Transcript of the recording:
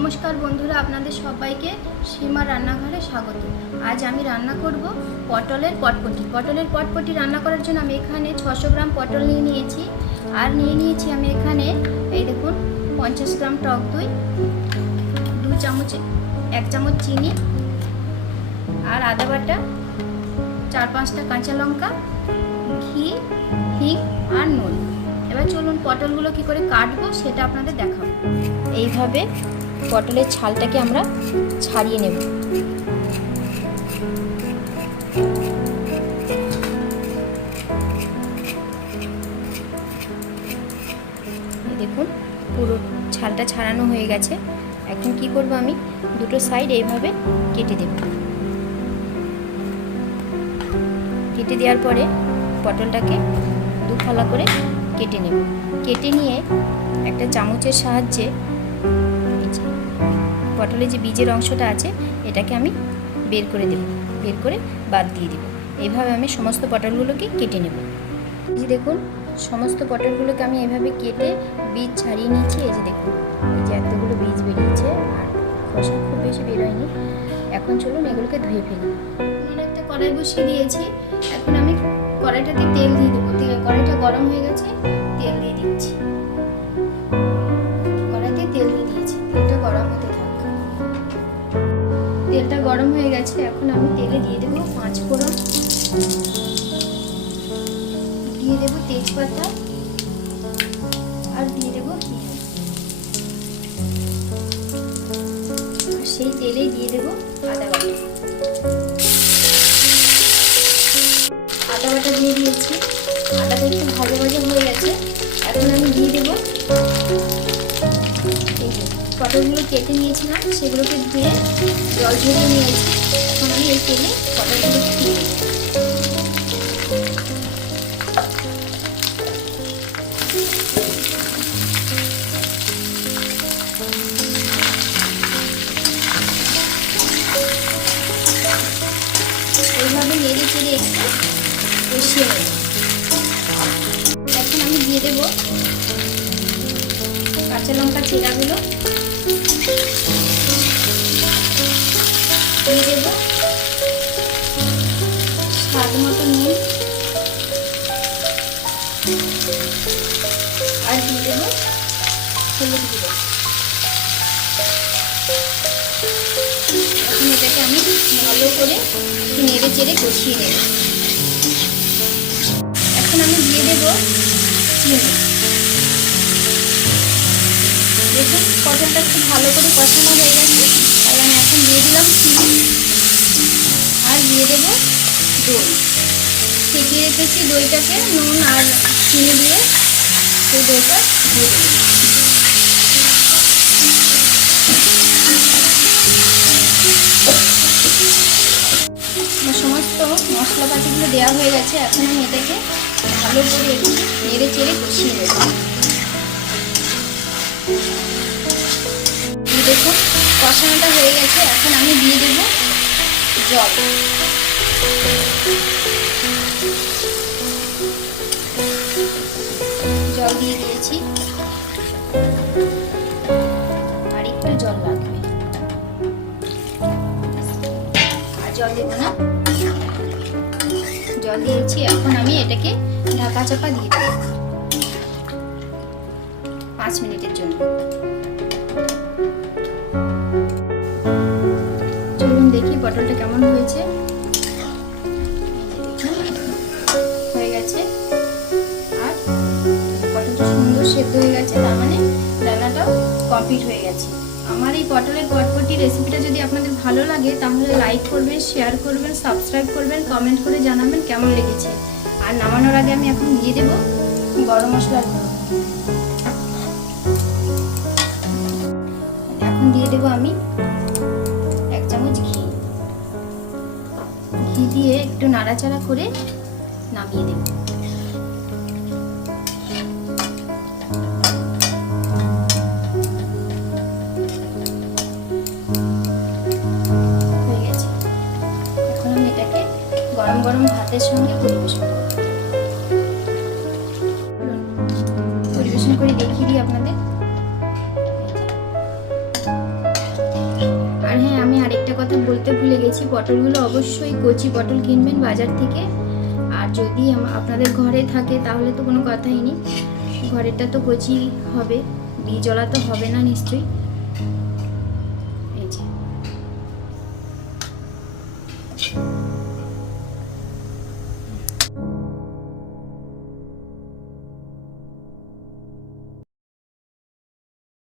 নমস্কার বন্ধুরা, আপনাদের সবাইকে সীমা রান্নাঘরে স্বাগত। আজ আমি রান্না করব পটলের পটপটি। পটলের পটপটি রান্না করার জন্য আমি এখানে ছশো গ্রাম পটল নিয়ে নিয়েছি। আর নিয়ে নিয়েছি আমি এখানে, এই দেখুন, পঞ্চাশ গ্রাম টক দই, দু চামচ, এক চামচ চিনি, আর আদা বাটা, চার পাঁচটা কাঁচা লঙ্কা, ঘি, হিং, আর নুন। এবার চলুন পটলগুলো কি করে কাটবো সেটা আপনাদের দেখাবো। এইভাবে পটলের ছালটাকে আমরা ছাড়িয়ে নেব। দেখুন, পুরো ছালটা ছাড়ানো হয়ে গেছে। এখন কি করব আমি? দুটো সাইড এইভাবে কেটে দেব। কেটে দেওয়ার পরে পটলটাকে দু ফালা করে কেটে নেব। কেটে নিয়ে একটা চামচের সাহায্যে পটলের যে বীজের অংশটা আছে, এটাকে আমি বের করে দেব বের করে বাদ দিয়ে দেব এইভাবে আমি সমস্ত পটলগুলোকে কেটে নেব। এই যে দেখুন, সমস্ত পটলগুলোকে আমি এভাবে কেটে বীজ ছাড়িয়ে নিয়েছি। এই যে দেখুন, এই যে এতগুলো বীজ বেরিয়েছে, আর খোসা খুব বেশি বেরোয়নি। এখন চলুন এগুলোকে ধুয়ে ফেলি। উনুনে একটা কড়াই বসিয়ে দিয়েছি। এখন আমি কড়াইটাতে তেল দিয়ে দেবো। কড়াইটা গরম হয়ে গেছে, তেল দিয়ে দিচ্ছি। তেলটা গরম হয়ে গেছে, এখন আমি তেলে দিয়ে দেবো পাঁচ ফোড়ন। দিয়ে দেবো তেজপাতা আর দিয়ে দেবো সেই তেলেই দিয়ে দেবো আদা বাটা। আদা বাটা দিয়ে দিয়েছি। আদাটা একটু ভাজা কেটে নিয়েছিলাম, সেগুলোকে ধুয়ে জল ঝরিয়ে নিয়েছি। এখন আমি এই তেলে পটলগুলোকে দিয়ে এইভাবে নেড়ে চেড়ে একটু কষিয়ে এখন আমি দিয়ে দেবো কাঁচা লঙ্কা চেরাগুলো দেবো স্বাদ মতো নুন। আর দিয়ে দেবো আমি ভালো করে নেড়ে চেড়ে কষিয়ে নেব। এখন আমি দিয়ে দেব চিনি। দেখুন পটলটা খুব ভালো করে কষানো হয়ে গেছে। তাই আমি এখন দিয়ে দিলাম চিনি। আর দিয়ে দেব দই। ফেটিয়ে রেখেছি দইটাকে, নুন আর চিনি দিয়ে সেই দইটা দিয়ে দেবো সমস্ত মশলাপাতিগুলো দেওয়া হয়ে গেছে। এখন আমি এটাকে ভালো করে একটু নেড়ে চেড়ে কষিয়ে এই দেখুন, কষানোটা হয়ে গেছে। এখন আমি দিয়ে দেব জল। জল দিয়ে দিয়েছি। আর একটু জল লাগবে। আর জল দেবো না। জল দিয়েছি, এখন আমি এটাকে ঢাকা চাপা দিয়ে দেবো। পাঁচ মিনিটের জন্য। চলুন দেখি পটলটা কেমন হয়েছে। হয়ে গেছে। আর পটলটা সুন্দর সেদ্ধ হয়ে গেছে, তার মানে রান্নাটাও কমপ্লিট হয়ে গেছে। আমার এই পটলের পটপটি রেসিপিটা যদি আপনাদের ভালো লাগে, তাহলে লাইক করবেন শেয়ার করবেন সাবস্ক্রাইব করবেন কমেন্ট করে জানাবেন কেমন লেগেছে। আর নামানোর আগে আমি এখন দিয়ে দেবো গরম মশলার গুঁড়ো। দিয়ে দেবো আমি। এক চামচ ঘি। ঘি দিয়ে একটু নাড়াচাড়া করে নামিয়ে দেবো। গরম গরম ভাতের সঙ্গে পরিবেশন কথা বলতে ভুলে গেছি পটলগুলো অবশ্যই কচি পটল কিনবেন বাজার থেকে। আর যদি আপনাদের ঘরে থাকে তাহলে তো কোনো কথাই নেই। ঘরেরটা তো কচি হবে, বীজওয়ালা তো হবে না নিশ্চয়ই।